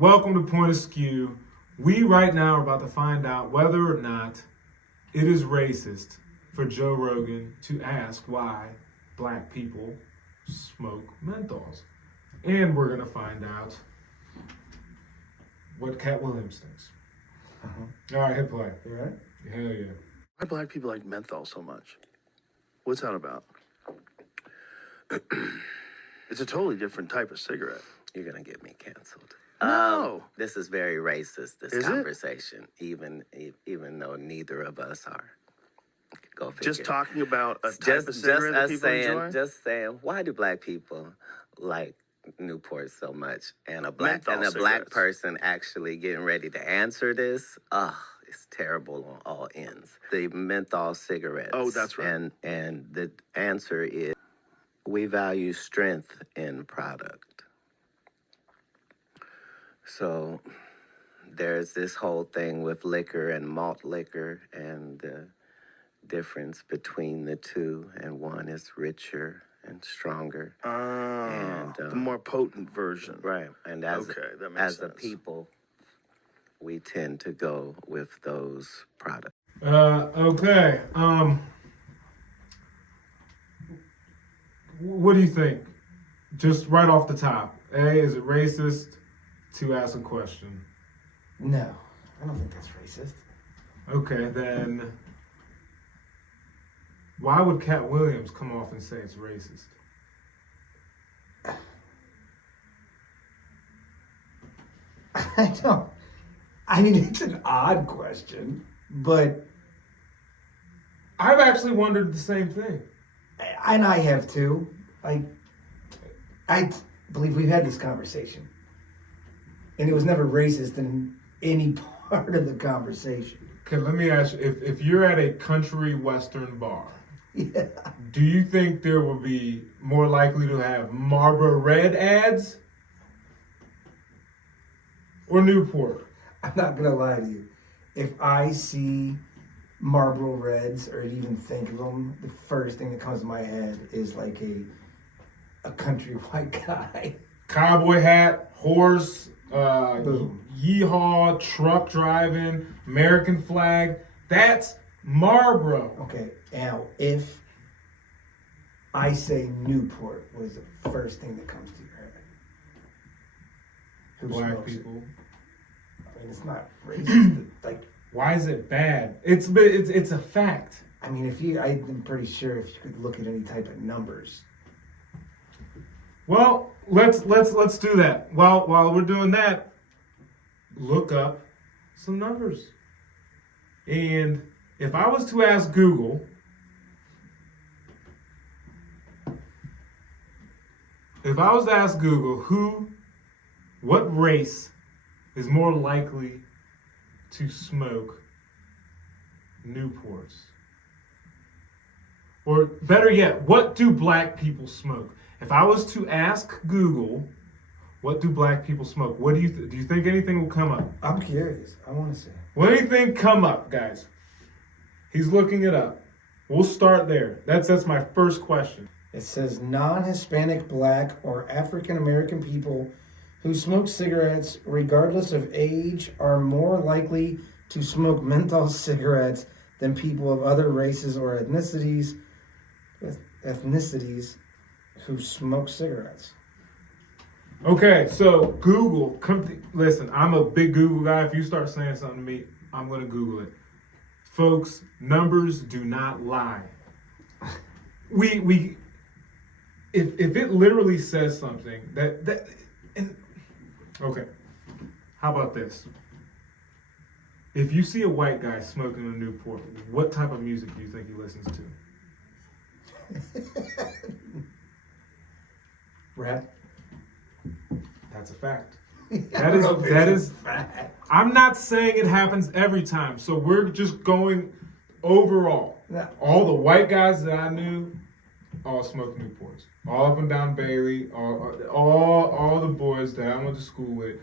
Welcome to Point of Skew. We right now are about to find out whether or not it is racist for Joe Rogan to ask why black people smoke menthols. And we're going to find out what Cat Williams thinks. All right, hit play. You right? Hell yeah. Why do black people like menthol so much? What's that about? It's a totally different type of cigarette. You're gonna get me canceled. No. This is very racist. This Is it? conversation, even though neither of us are. Go figure. Just talking about a type of cigarette that people enjoy? Just saying. Why do black people like Newport so much? And a black Menthol black cigarettes. person actually getting ready to answer this. It's terrible on all ends. The menthol cigarettes. Oh, that's right. And the answer is we value strength in product. So there's this whole thing with liquor and malt liquor and the difference between the two, and one is richer and stronger. The more potent version. Right. And as That makes as sense. a people, we tend to go with those products. Okay. What do you think? Just right off the top. Is it racist to ask a question? No, I don't think that's racist. Okay, then why would Cat Williams come off and say it's racist? I don't. I mean, it's an odd question, but I've actually wondered the same thing. and I have too. I believe we've had this conversation, and it was never racist in any part of the conversation. Okay, let me ask you, if you're at a country western bar, Yeah. do you think there will be more likely to have Marlboro Red ads or Newport? I'm not gonna lie to you. If I see Marlboro Reds or even think of them, the first thing that comes to my head is like a country white guy. Cowboy hat, horse, Boom. yeehaw, truck driving, American flag. That's Marlboro. Okay, now if I say Newport, what is the first thing that comes to your head? Who Black smokes it? people. I mean, it's not racist. Like, Why is it bad? It's a fact. I mean, I'm pretty sure if you could look at any type of numbers. Well, let's do that. While we're doing that, look up some numbers. And if I was to ask Google, what race is more likely to smoke Newports? Or better yet, what do black people smoke? If I was to ask Google, what do black people smoke? What do do you think anything will come up? I'm curious. I want to say. Will anything come up, guys? He's looking it up. We'll start there. That's my first question. It says non-Hispanic, Black, or African American people who smoke cigarettes, regardless of age, are more likely to smoke menthol cigarettes than people of other races or ethnicities who smoke cigarettes. Okay, so Google, listen, I'm a big Google guy. If you start saying something to me, I'm going to Google it. Folks, numbers do not lie. If it literally says something okay, how about this? If you see a white guy smoking a Newport, what type of music do you think he listens to? Rap. That's a fact. That is fact. I'm not saying it happens every time. So we're just going overall. Yeah. All the white guys that I knew all smoked Newports. All up and down Bailey, all the boys that I went to school with.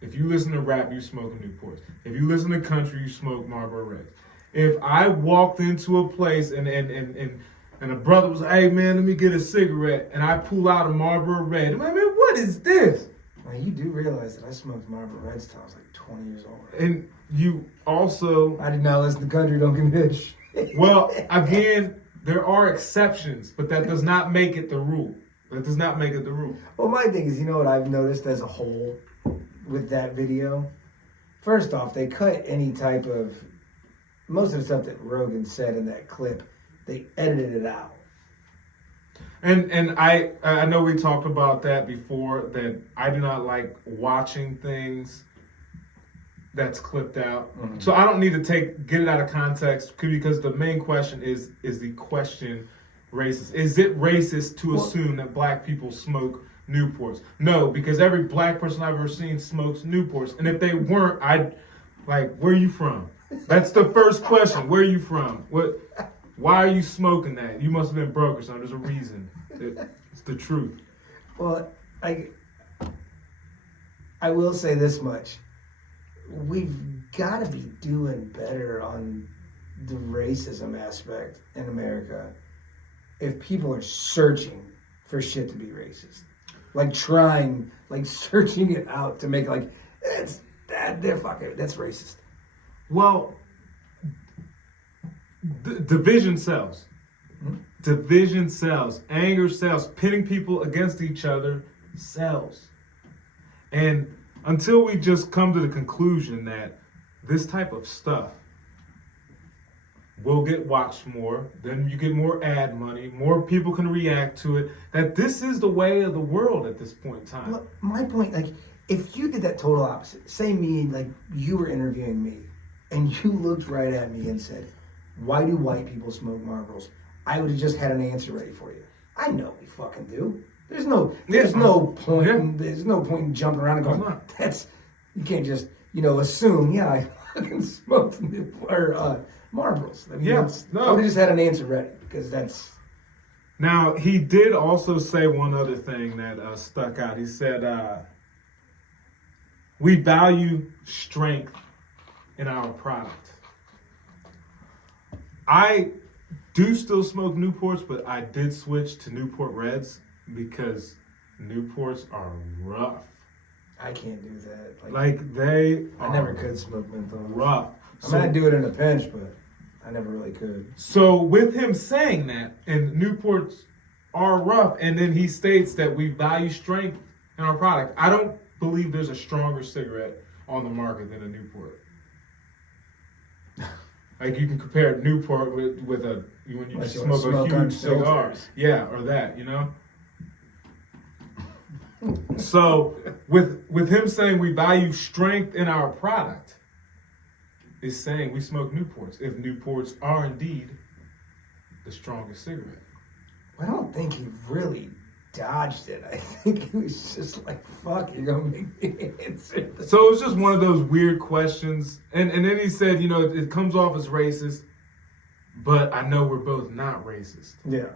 If you listen to rap, you smoking Newports. If you listen to country, you smoke Marlboro Reds. If I walked into a place and a brother was like, hey man, let me get a cigarette, and I pull out a Marlboro Red, I'm like, man, what is this? Now, you do realize that I smoked Marlboro Reds till I was like 20 years old. Right? And you also, I did not listen to country, don't give me that shit. well, again, there are exceptions, but that does not make it the rule. That does not make it the rule. Well, my thing is, you know what I've noticed as a whole with that video? First off, they cut any type of, most of the stuff that Rogan said in that clip, they edited it out. And I know we talked about that before, that I do not like watching things that's clipped out. Mm-hmm. So I don't need to get it out of context, because the main question is the question racist? Is it racist to assume that black people smoke Newports? No, because every black person I've ever seen smokes Newports. And if they weren't, I'd like, where are you from? That's the first question. Where are you from? Why are you smoking that? You must have been broke or something. There's a reason. It's the truth. Well, I will say this much. We've got to be doing better on the racism aspect in America if people are searching for shit to be racist. Like searching it out to make that's racist. Well, division sells. Division sells. Anger sells. Pitting people against each other sells. And until we just come to the conclusion that this type of stuff will get watched more, then you get more ad money, more people can react to it, that this is the way of the world at this point in time. Well, my point, if you did that total opposite, say me, you were interviewing me, and you looked right at me and said, why do white people smoke Marlboros? I would have just had an answer ready for you. I know we fucking do. There's no point. There's no point in jumping around and going, you can't just, assume, I fucking smoked Marlboros. I mean, I would have just had an answer ready, because that's... Now, he did also say one other thing that stuck out. He said, we value strength in our product. I do still smoke Newports, but I did switch to Newport Reds because Newports are rough. I can't do that. I never could smoke menthol. Rough. I'd do it in a pinch, but I never really could. So with him saying that, and Newports are rough, and then he states that we value strength in our product, I don't believe there's a stronger cigarette on the market than a Newport. You can compare Newport with when you just smoke a huge cigar. Yeah, or that, So with him saying we value strength in our product, is saying we smoke Newports. If Newports are indeed the strongest cigarette. I don't think he really dodged it. I think he was just like, fuck, you're going to make me answer this. So it was just one of those weird questions. And then he said, it comes off as racist, but I know we're both not racist. Yeah.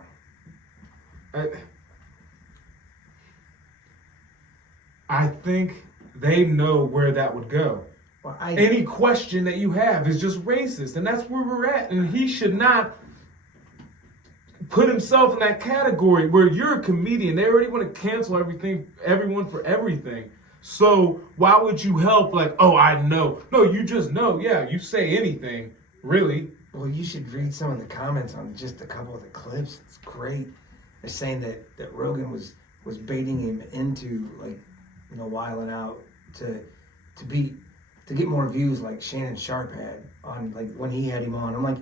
I think they know where that would go. Well, any question that you have is just racist, and that's where we're at. And he should not put himself in that category where you're a comedian. They already want to cancel everyone for everything. So why would you help? I know. No, you just know. Yeah, you say anything, really. Well, you should read some of the comments on just a couple of the clips. It's great. They're saying that Rogan was baiting him into wilding out to get more views like Shannon Sharp had on when he had him on. I'm like,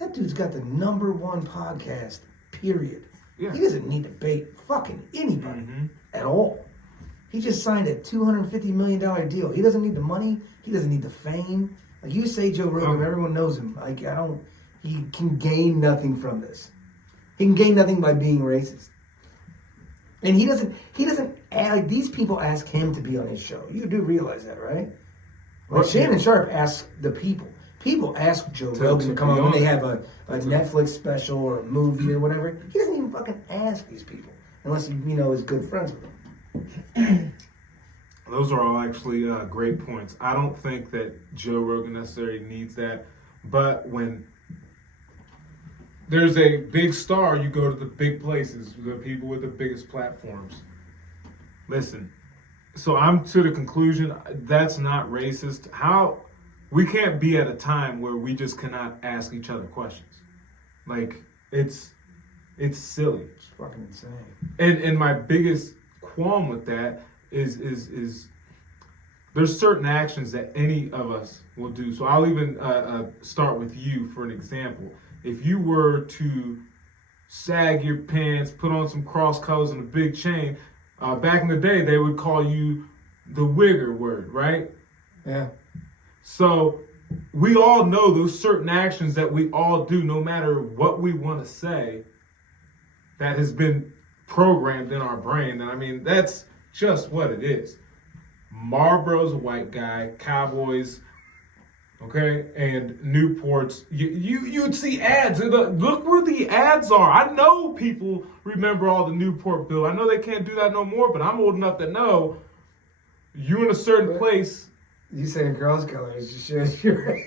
that dude's got the #1 podcast, period. Yeah. He doesn't need to bait fucking anybody at all. He just signed a $250 million deal. He doesn't need the money. He doesn't need the fame. You say Joe Rogan, everyone knows him. He can gain nothing from this. He can gain nothing by being racist. And he doesn't, these people ask him to be on his show. You do realize that, right? Shannon Sharp asks the people. People ask Joe Rogan to come on when they have a Netflix special or a movie or whatever. He doesn't even fucking ask these people unless he, is good friends with them. Those are all actually great points. I don't think that Joe Rogan necessarily needs that. But when there's a big star, you go to the big places, the people with the biggest platforms. Listen, So I'm to the conclusion that's not racist. How we can't be at a time where we just cannot ask each other questions. Like it's silly. It's fucking insane. And my biggest qualm with that is there's certain actions that any of us will do. So I'll even start with you for an example. If you were to sag your pants, put on some cross colors and a big chain, back in the day they would call you the wigger word, right? Yeah. So we all know those certain actions that we all do, no matter what we want to say, that has been programmed in our brain. And I mean, that's just what it is. Marlboro's a white guy, Cowboys, okay, and Newports. You'd see ads. Look where the ads are. I know people remember all the Newport bill. I know they can't do that no more, but I'm old enough to know you in a certain place. You saying cross colors just shows your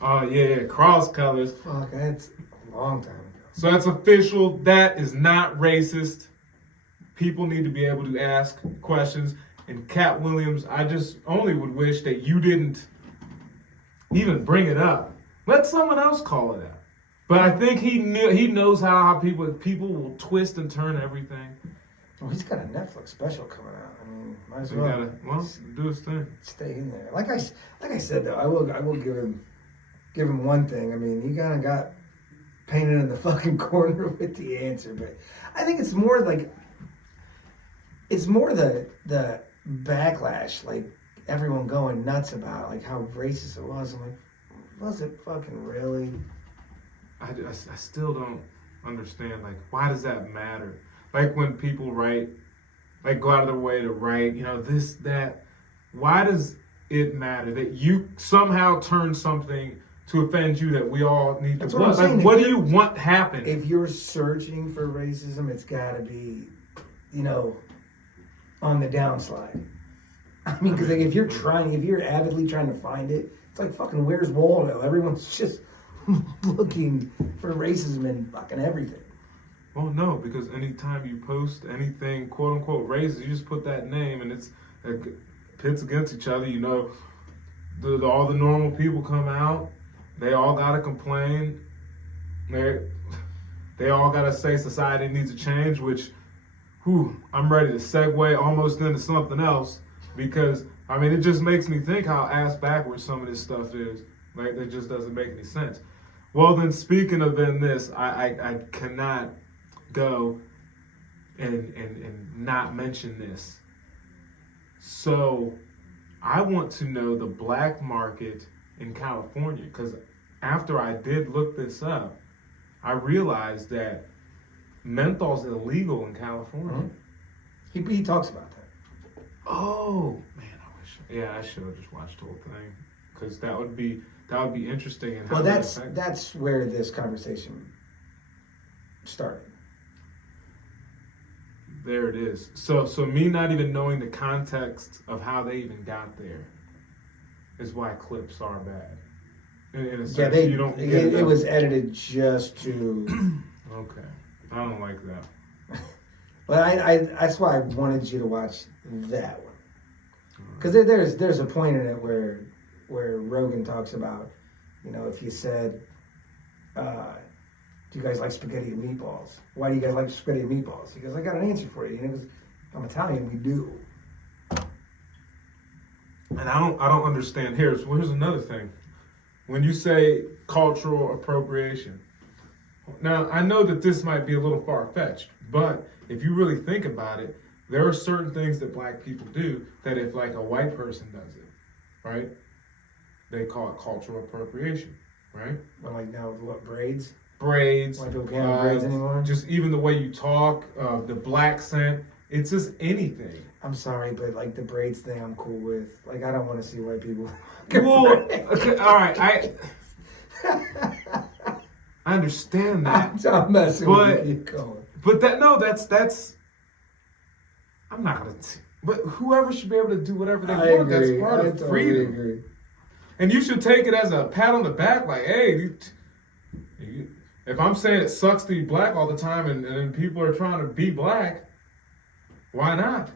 Oh yeah, cross colors. Fuck, that's a long time ago. So that's official. That is not racist. People need to be able to ask questions. And Cat Williams, I just only would wish that you didn't even bring it up. Let someone else call it out. But I think he knows how people will twist and turn everything. Well, he's got a Netflix special coming out. I mean, might as So well. you gotta do his thing. Stay in there. Like I said though, I will give him one thing. I mean, he kind of got painted in the fucking corner with the answer, but I think it's more the backlash, like everyone going nuts about like how racist it was. I'm like, was it fucking really? I still don't understand, like, why does that matter? Like when people write, like go out of their way to write, this, that, why does it matter that you somehow turn something to offend you that we all need That's to what I'm saying. Like, what do you want happen? If you're searching for racism, it's gotta be, on the downslide. I mean, because if you're avidly trying to find it, it's like fucking Where's Waldo? Everyone's just looking for racism in fucking everything. Well, no, because anytime you post anything quote unquote racist, you just put that name and it's pits against each other. All the normal people come out. They all gotta complain. They all gotta say society needs to change, which, I'm ready to segue almost into something else because, I mean, it just makes me think how ass backwards some of this stuff is. Like, it just doesn't make any sense. Well, then, speaking of this, I cannot go and not mention this. So, I want to know the black market in California because after I did look this up, I realized that menthol's illegal in California. Mm-hmm. He talks about that. Oh man, I should have just watched the whole thing because that would be interesting. And well, that's where this conversation started. There it is. So me not even knowing the context of how they even got there is why clips are bad. In a sense, you don't get it was edited just to. Okay. I don't like that. But I that's why I wanted you to watch that one. Because there's a point in it where Rogan talks about, if you said, do you guys like spaghetti and meatballs? Why do you guys like spaghetti and meatballs? He goes, I got an answer for you. Because I'm Italian, we do. And I don't understand. Here's another thing. When you say cultural appropriation, now I know that this might be a little far-fetched, but if you really think about it, there are certain things that black people do that if like a white person does it, right? They call it cultural appropriation, right? But like now, what, braids? Braids. White people can't have braids anymore? Just even the way you talk, the black scent, it's just anything. I'm sorry, but like the braids thing I'm cool with. Like I don't want to see white people. Well, okay, all right, I understand that. I'm messing with you. Keep going. But that's. I'm not gonna. But whoever should be able to do whatever they want. Agree. That's part of freedom. Agree. And you should take it as a pat on the back, like, hey, if I'm saying it sucks to be black all the time, and people are trying to be black, why not?